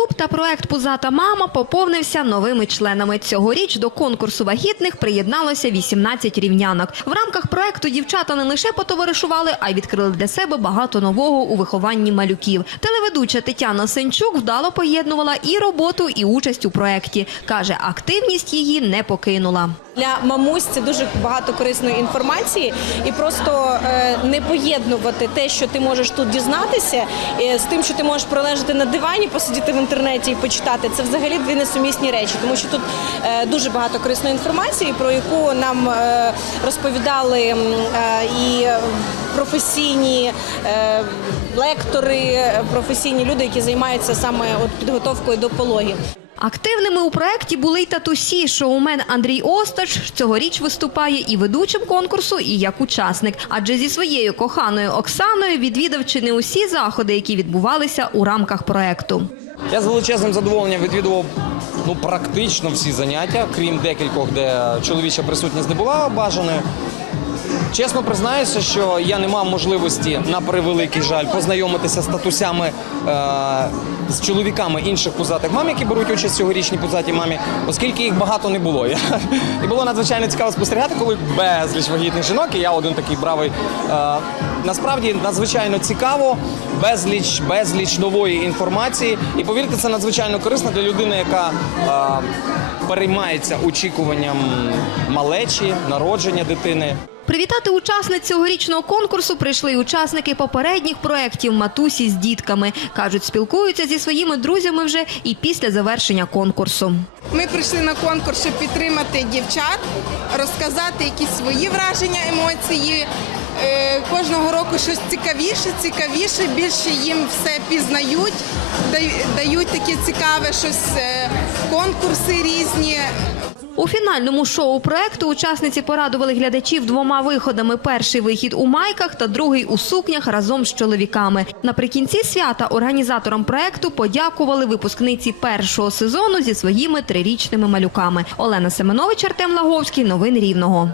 клуб та проект Пузата мама поповнився новими членами. Цьогоріч до конкурсу вагітних приєдналося 18 рівнянок. В рамках проекту дівчата не лише потоваришували, а й відкрили для себе багато нового у вихованні малюків. Телеведуча Тетяна Сенчук вдало поєднувала і роботу, і участь у проекті. каже, активність її не покинула. Для мамусь це дуже багато корисної інформації, і просто е, не поєднувати те, що ти можеш тут дізнатися, е, з тим, що ти можеш пролежати на дивані, посидіти в інтернеті і почитати. Це взагалі дві несумісні речі, тому що тут е, дуже багато корисної інформації, про яку нам е, розповідали е, і професійні лектори, професійні люди, які займаються саме от підготовкою до пологів. Активними у проекті були й татусі. Шоумен Андрій Остач цьогоріч виступає і ведучим конкурсу, і як учасник. Адже зі своєю коханою Оксаною відвідав чи не усі заходи, які відбувалися у рамках проекту. Я з величезним задоволенням відвідував ну, практично всі заняття, крім декількох, де чоловіча присутність не була бажаною. Чесно признаюся, що я не мав можливості на превеликий жаль познайомитися з татусями е, з чоловіками інших пузатих мам, які беруть участь в цьогорічній пузатій мамі, оскільки їх багато не було. І було надзвичайно цікаво спостерігати, коли безліч вагітних жінок, і я один такий бравий. Е, насправді надзвичайно цікаво, безліч, безліч нової інформації. І повірте, це надзвичайно корисно для людини, яка е, переймається очікуванням малечі, народження дитини. Привітати учасниць цьогорічного конкурсу прийшли й учасники попередніх проєктів Матусі з дітками. Кажуть, спілкуються зі своїми друзями вже і після завершення конкурсу. Ми прийшли на конкурс, щоб підтримати дівчат, розказати якісь свої враження, емоції. Е, Кожного року щось цікавіше, цікавіше, більше їм все пізнають, дають таке цікаве щось, е, конкурси різні. У фінальному шоу проекту учасниці порадували глядачів двома виходами: перший вихід у майках та другий у сукнях разом з чоловіками. Наприкінці свята організаторам проекту подякували випускниці першого сезону зі своїми трирічними малюками. Олена Семенович, Артем Лаговський. Новини Рівного.